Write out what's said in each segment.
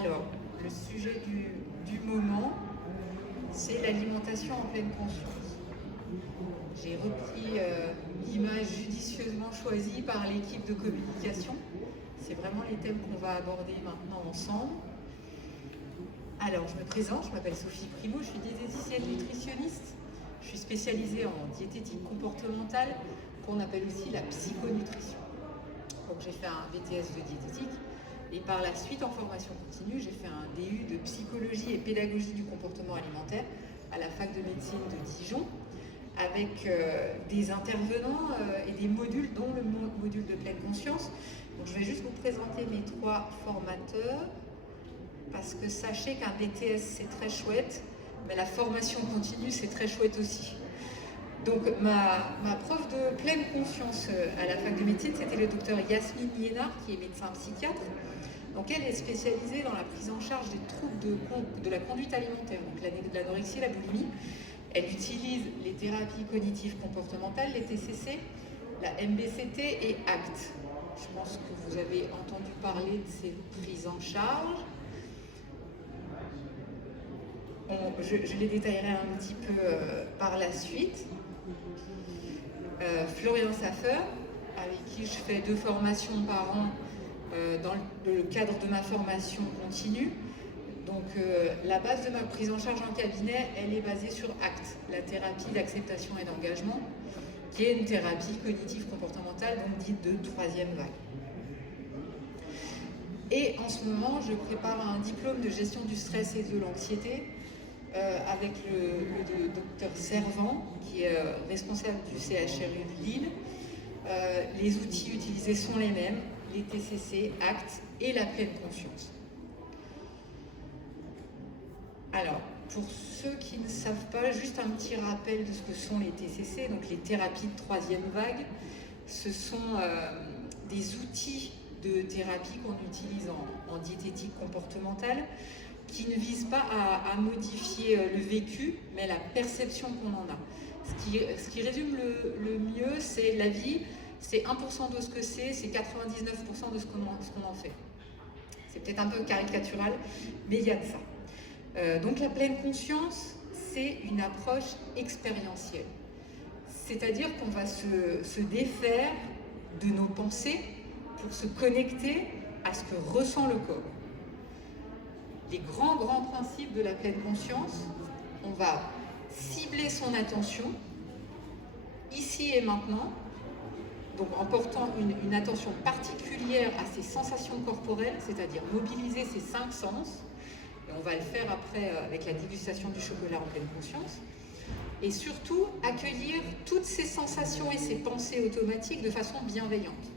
Alors, le sujet du moment, c'est l'alimentation en pleine conscience. J'ai repris l'image judicieusement choisie par l'équipe de communication. C'est vraiment les thèmes qu'on va aborder maintenant ensemble. Alors, je me présente, je m'appelle Sophie Primo, je suis diététicienne nutritionniste. Je suis spécialisée en diététique comportementale, qu'on appelle aussi la psychonutrition. Donc j'ai fait un BTS de diététique et par la suite, en formation continue, j'ai fait un DU de psychologie et pédagogie du comportement alimentaire à la fac de médecine de Dijon, avec des intervenants et des modules, dont le module de pleine conscience. Donc je vais juste vous présenter mes 3 formateurs, parce que sachez qu'un BTS c'est très chouette, mais la formation continue c'est très chouette aussi. Donc ma prof de pleine conscience à la fac de médecine, c'était le docteur Yasmine Liénard, qui est médecin psychiatre. Donc elle est spécialisée dans la prise en charge des troubles de la conduite alimentaire, donc l'anorexie et la boulimie. Elle utilise les thérapies cognitives comportementales, les TCC, la MBCT et ACT. Je pense que vous avez entendu parler de ces prises en charge. Je les détaillerai un petit peu par la suite. Florian Saffer, avec qui je fais 2 formations par an dans le cadre de ma formation continue. Donc la base de ma prise en charge en cabinet, elle est basée sur ACT, la thérapie d'acceptation et d'engagement, qui est une thérapie cognitive comportementale, donc dite de 3e vague. Et en ce moment, je prépare un diplôme de gestion du stress et de l'anxiété avec le docteur Servant, qui est responsable du CHRU de Lille. Les outils utilisés sont les mêmes, les TCC, ACT et la pleine conscience. Alors, pour ceux qui ne savent pas, juste un petit rappel de ce que sont les TCC, donc les thérapies de 3e vague. Ce sont des outils de thérapie qu'on utilise en diététique comportementale, qui ne visent pas à modifier le vécu, mais la perception qu'on en a. Ce qui résume le mieux, c'est la vie, c'est 1% de ce que c'est 99% de ce qu'on en fait. C'est peut-être un peu caricatural, mais il y a de ça. Donc la pleine conscience, c'est une approche expérientielle. C'est-à-dire qu'on va se défaire de nos pensées pour se connecter à ce que ressent le corps. Les grands principes de la pleine conscience, on va cibler son attention, ici et maintenant, donc en portant une attention particulière à ses sensations corporelles, c'est-à-dire mobiliser ses 5 sens, et on va le faire après avec la dégustation du chocolat en pleine conscience, et surtout accueillir toutes ces sensations et ces pensées automatiques de façon bienveillante.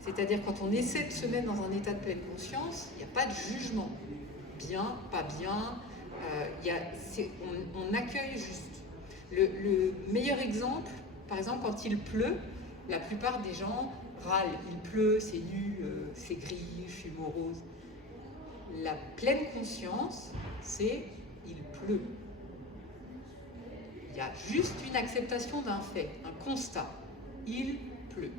C'est-à-dire quand on essaie de se mettre dans un état de pleine conscience, il n'y a pas de jugement. Bien, pas bien, on accueille juste. Le meilleur exemple, par exemple, quand il pleut, la plupart des gens râlent. Il pleut, c'est nul, c'est gris, je suis morose. La pleine conscience, c'est il pleut. Il y a juste une acceptation d'un fait, un constat. Il pleut.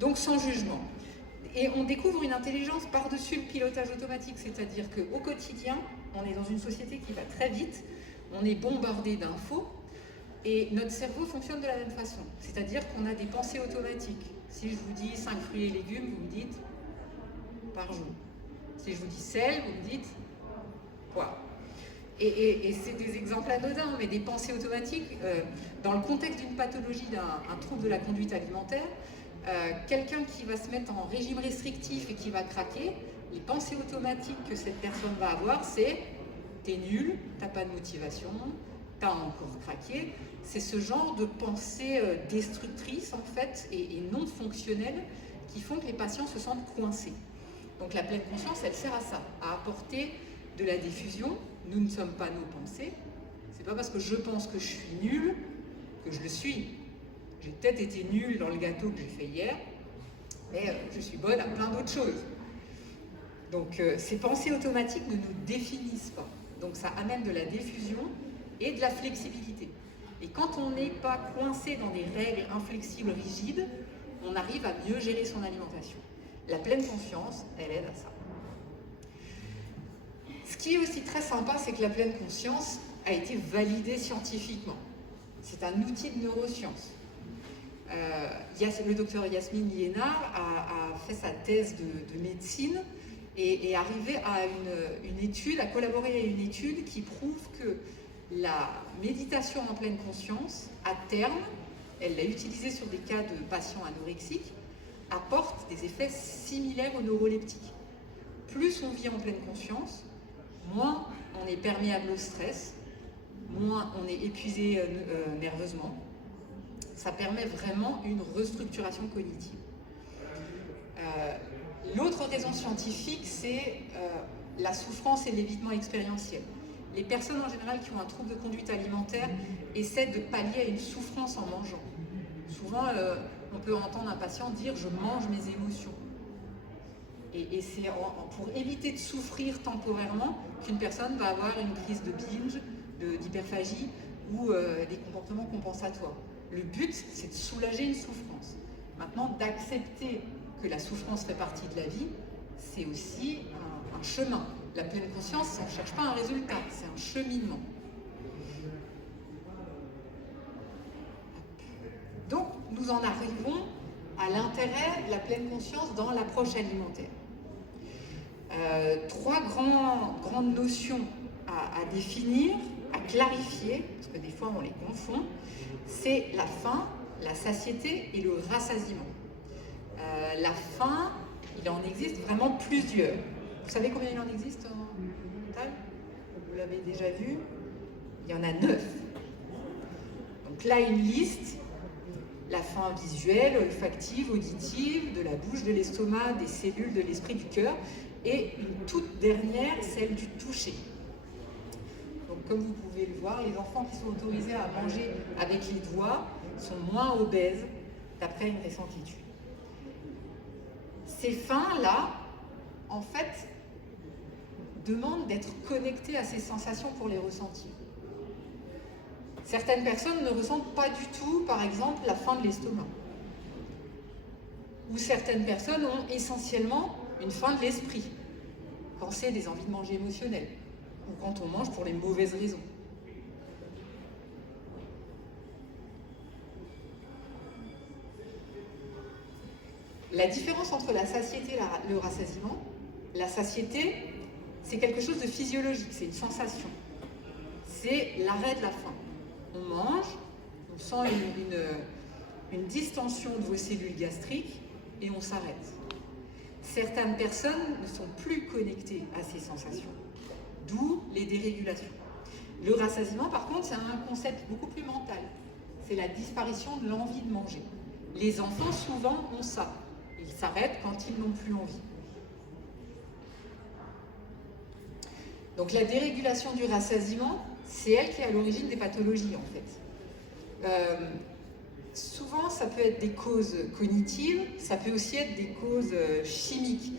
Donc sans jugement. Et on découvre une intelligence par-dessus le pilotage automatique, c'est-à-dire qu'au quotidien, on est dans une société qui va très vite, on est bombardé d'infos, et notre cerveau fonctionne de la même façon. C'est-à-dire qu'on a des pensées automatiques. Si je vous dis 5 fruits et légumes, vous me dites par jour. Si je vous dis sel, vous me dites poivre. Et c'est des exemples anodins, mais des pensées automatiques. Dans le contexte d'une pathologie, d'un trouble de la conduite alimentaire, quelqu'un qui va se mettre en régime restrictif et qui va craquer, les pensées automatiques que cette personne va avoir, c'est « t'es nul, t'as pas de motivation, t'as encore craqué ». C'est ce genre de pensées destructrices en fait et non fonctionnelles qui font que les patients se sentent coincés. Donc la pleine conscience, elle sert à ça, à apporter de la diffusion. Nous ne sommes pas nos pensées. C'est pas parce que je pense que je suis nul que je le suis. J'ai peut-être été nulle dans le gâteau que j'ai fait hier, mais je suis bonne à plein d'autres choses. Donc ces pensées automatiques ne nous définissent pas. Donc ça amène de la diffusion et de la flexibilité. Et quand on n'est pas coincé dans des règles inflexibles, rigides, on arrive à mieux gérer son alimentation. La pleine conscience, elle aide à ça. Ce qui est aussi très sympa, c'est que la pleine conscience a été validée scientifiquement. C'est un outil de neurosciences. Le docteur Yasmine Liénard a fait sa thèse de médecine et est arrivé à une étude, a collaboré à une étude qui prouve que la méditation en pleine conscience, à terme, elle l'a utilisée sur des cas de patients anorexiques, apporte des effets similaires aux neuroleptiques. Plus on vit en pleine conscience, moins on est perméable au stress, moins on est épuisé nerveusement. Ça permet vraiment une restructuration cognitive. L'autre raison scientifique, c'est la souffrance et l'évitement expérientiel. Les personnes en général qui ont un trouble de conduite alimentaire essaient de pallier à une souffrance en mangeant. Souvent, on peut entendre un patient dire « je mange mes émotions ». Et c'est pour éviter de souffrir temporairement qu'une personne va avoir une crise de binge, d'hyperphagie ou des comportements compensatoires. Le but, c'est de soulager une souffrance. Maintenant, d'accepter que la souffrance fait partie de la vie, c'est aussi un chemin. La pleine conscience, on ne cherche pas un résultat, c'est un cheminement. Donc, nous en arrivons à l'intérêt de la pleine conscience dans l'approche alimentaire. Trois grandes notions à définir, à clarifier, parce que des fois on les confond, c'est la faim, la satiété et le rassasiement. La faim, il en existe vraiment plusieurs. Vous savez combien il en existe en total? Vous l'avez déjà vu? Il y en a 9. Donc là, une liste. La faim visuelle, olfactive, auditive, de la bouche, de l'estomac, des cellules, de l'esprit, du cœur. Et une toute dernière, celle du toucher. Donc comme vous pouvez le voir, les enfants qui sont autorisés à manger avec les doigts sont moins obèses, d'après une récente étude. Ces faims-là, en fait, demandent d'être connectés à ces sensations pour les ressentir. Certaines personnes ne ressentent pas du tout, par exemple, la faim de l'estomac. Ou certaines personnes ont essentiellement une faim de l'esprit, quand c'est des envies de manger émotionnelles, ou quand on mange pour les mauvaises raisons. La différence entre la satiété et le rassasiement, la satiété, c'est quelque chose de physiologique, c'est une sensation. C'est l'arrêt de la faim. On mange, on sent une distension de vos cellules gastriques et on s'arrête. Certaines personnes ne sont plus connectées à ces sensations, d'où les dérégulations. Le rassasiement, par contre, c'est un concept beaucoup plus mental. C'est la disparition de l'envie de manger. Les enfants, souvent, ont ça. Ils s'arrêtent quand ils n'ont plus envie. Donc la dérégulation du rassasiement, c'est elle qui est à l'origine des pathologies, en fait. Souvent, ça peut être des causes cognitives, ça peut aussi être des causes chimiques.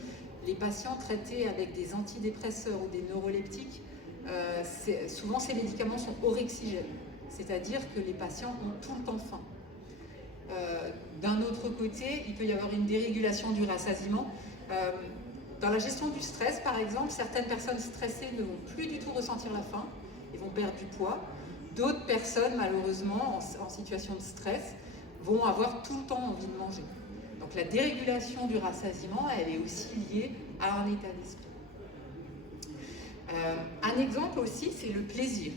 Les patients traités avec des antidépresseurs ou des neuroleptiques, souvent ces médicaments sont orexigènes, c'est-à-dire que les patients ont tout le temps faim. D'un autre côté, il peut y avoir une dérégulation du rassasiement. Dans la gestion du stress, par exemple, certaines personnes stressées ne vont plus du tout ressentir la faim, ils vont perdre du poids. D'autres personnes, malheureusement, en situation de stress, vont avoir tout le temps envie de manger. Donc la dérégulation du rassasiement, elle est aussi liée à un état d'esprit. Un exemple aussi, c'est le plaisir.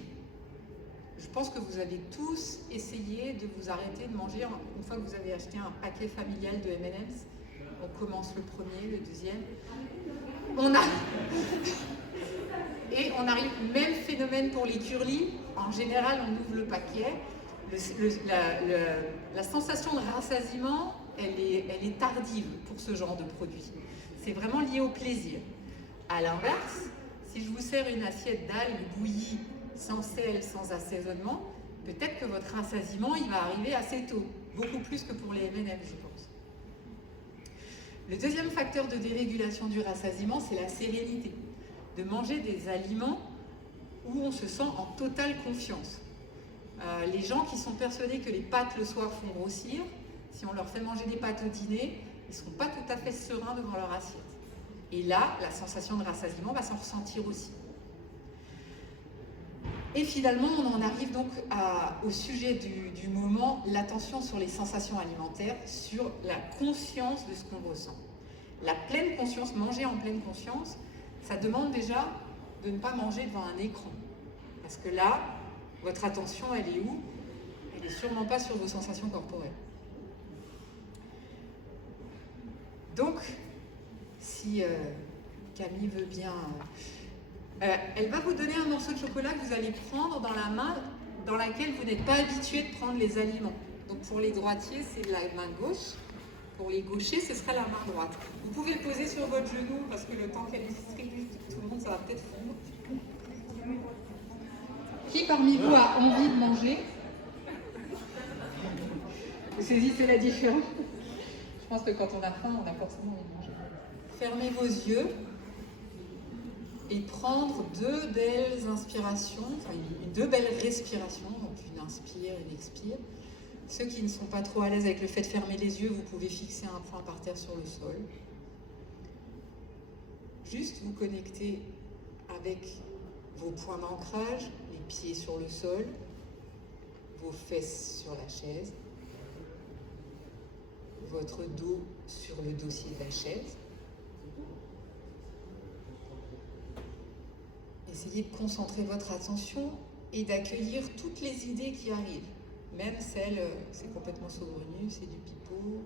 Je pense que vous avez tous essayé de vous arrêter de manger une fois que vous avez acheté un paquet familial de M&M's. On commence le premier, le deuxième. Et on arrive, même phénomène pour les curlis. En général, on ouvre le paquet. La sensation de rassasiement, elle est tardive pour ce genre de produit. C'est vraiment lié au plaisir. À l'inverse, si je vous sers une assiette d'algues bouillies, sans sel, sans assaisonnement, peut-être que votre rassasiement, il va arriver assez tôt. Beaucoup plus que pour les M&M, je pense. Le deuxième facteur de dérégulation du rassasiement, c'est la sérénité. De manger des aliments où on se sent en totale confiance. Les gens qui sont persuadés que les pâtes le soir font grossir, si on leur fait manger des pâtes au dîner, ils ne seront pas tout à fait sereins devant leur assiette. Et là, la sensation de rassasiement va s'en ressentir aussi. Et finalement, on en arrive donc au sujet du moment, l'attention sur les sensations alimentaires, sur la conscience de ce qu'on ressent. La pleine conscience, manger en pleine conscience, ça demande déjà de ne pas manger devant un écran. Parce que là, votre attention, elle est où? Elle n'est sûrement pas sur vos sensations corporelles. Donc, si Camille veut bien... elle va vous donner un morceau de chocolat que vous allez prendre dans la main dans laquelle vous n'êtes pas habitué de prendre les aliments. Donc pour les droitiers, c'est la main gauche. Pour les gauchers, ce sera la main droite. Vous pouvez le poser sur votre genou parce que le temps qu'elle distribue tout le monde, ça va peut-être fondre. Qui parmi vous a envie de manger? Vous saisissez la différence? Je pense que quand on a faim, on a forcément envie de manger. Fermez vos yeux et prendre deux belles inspirations, enfin deux belles respirations, donc une inspire, une expire. Ceux qui ne sont pas trop à l'aise avec le fait de fermer les yeux, vous pouvez fixer un point par terre sur le sol. Juste vous connecter avec vos points d'ancrage, les pieds sur le sol, vos fesses sur la chaise, votre dos sur le dossier de la chaise. Essayez de concentrer votre attention et d'accueillir toutes les idées qui arrivent. Même celles, c'est complètement saugrenu, c'est du pipeau.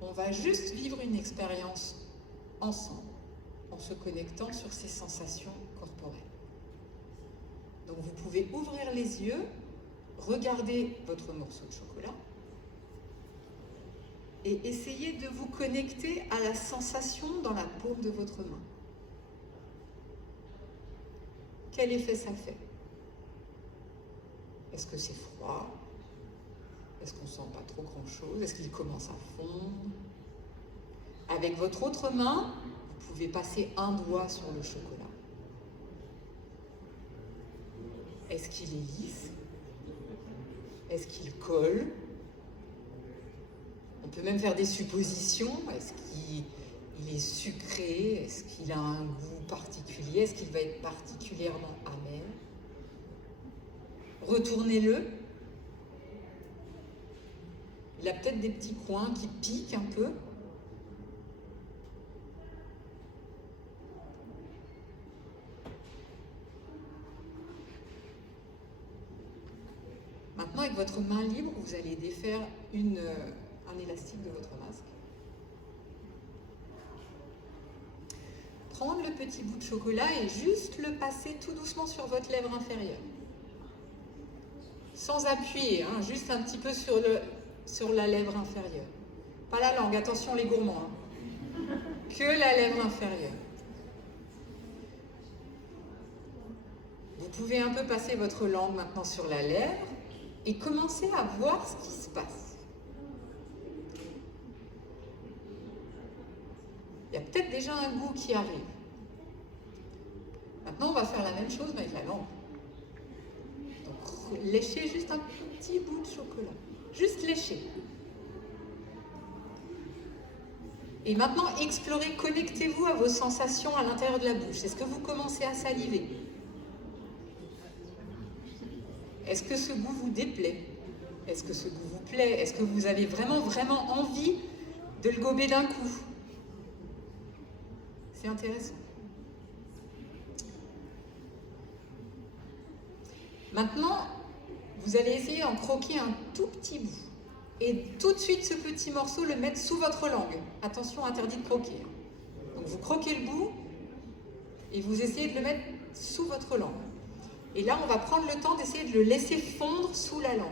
On va juste vivre une expérience ensemble, en se connectant sur ces sensations corporelles. Donc vous pouvez ouvrir les yeux, regarder votre morceau de chocolat et essayer de vous connecter à la sensation dans la paume de votre main. Quel effet ça fait? Est-ce que c'est froid? Est-ce qu'on ne sent pas trop grand-chose? Est-ce qu'il commence à fondre? Avec votre autre main, vous pouvez passer un doigt sur le chocolat. Est-ce qu'il est lisse? Est-ce qu'il colle? On peut même faire des suppositions. Est-ce qu'il est sucré? Est-ce qu'il a un goût particulier? Est-ce qu'il va être particulièrement amer? Retournez-le. Il a peut-être des petits coins qui piquent un peu. Maintenant, avec votre main libre, vous allez défaire un élastique de votre masque. Prendre le petit bout de chocolat et juste le passer tout doucement sur votre lèvre inférieure. Sans appuyer, hein, juste un petit peu sur la lèvre inférieure. Pas la langue, attention les gourmands. Hein. Que la lèvre inférieure. Vous pouvez un peu passer votre langue maintenant sur la lèvre et commencer à voir ce qui se passe. Il y a peut-être déjà un goût qui arrive. Maintenant, on va faire la même chose mais avec la langue. Donc, léchez juste un petit bout de chocolat. Juste lécher. Et maintenant, explorez, connectez-vous à vos sensations à l'intérieur de la bouche. Est-ce que vous commencez à saliver? Est-ce que ce goût vous déplaît? Est-ce que ce goût vous plaît? Est-ce que vous avez vraiment envie de le gober d'un coup? C'est intéressant. Maintenant, vous allez essayer d'en croquer un tout petit bout. Et tout de suite, ce petit morceau, le mettre sous votre langue. Attention, interdit de croquer. Donc vous croquez le bout et vous essayez de le mettre sous votre langue. Et là, on va prendre le temps d'essayer de le laisser fondre sous la langue.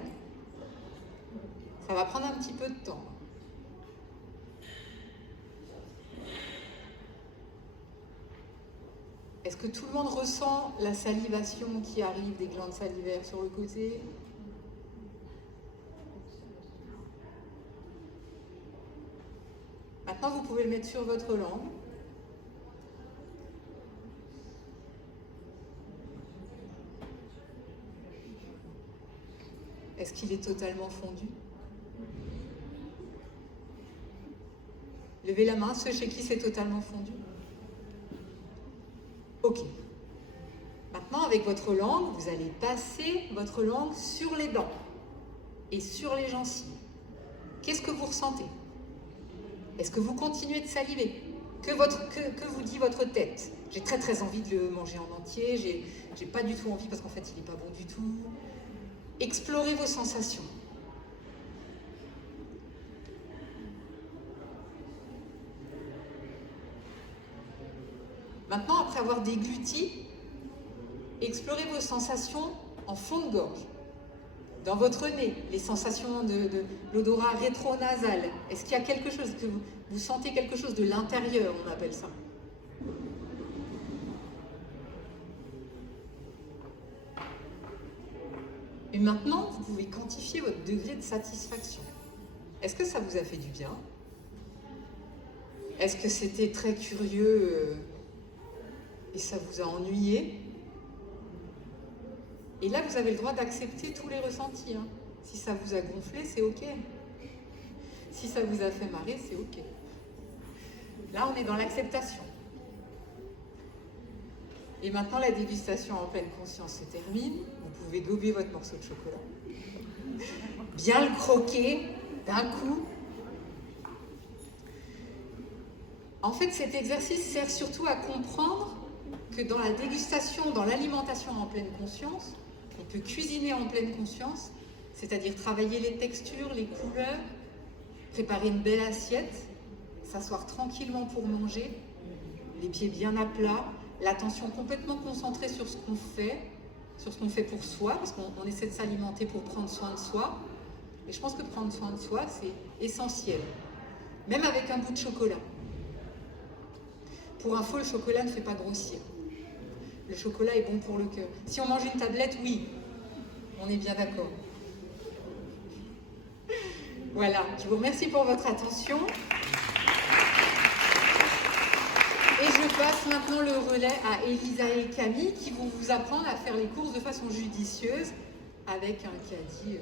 Ça va prendre un petit peu de temps. Est-ce que tout le monde ressent la salivation qui arrive des glandes salivaires sur le côté? Maintenant, vous pouvez le mettre sur votre langue. Est-ce qu'il est totalement fondu? Levez la main, ceux chez qui c'est totalement fondu. Ok. Maintenant, Maintenant, avec votre langue, vous allez passer votre langue sur les dents et sur les gencives. Qu'est-ce que vous ressentez? Est-ce que vous continuez de saliver? Que vous dit votre tête? J'ai très très envie de le manger en entier, j'ai pas du tout envie parce qu'en fait il n'est pas bon du tout. Explorez vos sensations. Maintenant, après avoir dégluti, explorez vos sensations en fond de gorge. Dans votre nez, les sensations de l'odorat rétronasal. Est-ce qu'il y a quelque chose que vous sentez quelque chose de l'intérieur, on appelle ça? Et maintenant, vous pouvez quantifier votre degré de satisfaction. Est-ce que ça vous a fait du bien? Est-ce que c'était très curieux et ça vous a ennuyé? Et là, vous avez le droit d'accepter tous les ressentis. Hein. Si ça vous a gonflé, c'est OK. Si ça vous a fait marrer, c'est OK. Là, on est dans l'acceptation. Et maintenant, la dégustation en pleine conscience se termine. Vous pouvez gober votre morceau de chocolat. Bien le croquer d'un coup. En fait, cet exercice sert surtout à comprendre que dans la dégustation, dans l'alimentation en pleine conscience, on peut cuisiner en pleine conscience, c'est-à-dire travailler les textures, les couleurs, préparer une belle assiette, s'asseoir tranquillement pour manger, les pieds bien à plat, l'attention complètement concentrée sur ce qu'on fait pour soi, parce qu'on essaie de s'alimenter pour prendre soin de soi. Et je pense que prendre soin de soi, c'est essentiel, même avec un bout de chocolat. Pour info, le chocolat ne fait pas grossir. Le chocolat est bon pour le cœur. Si on mange une tablette, oui, on est bien d'accord. Voilà, je vous remercie pour votre attention. Et je passe maintenant le relais à Elisa et Camille qui vont vous apprendre à faire les courses de façon judicieuse avec un caddie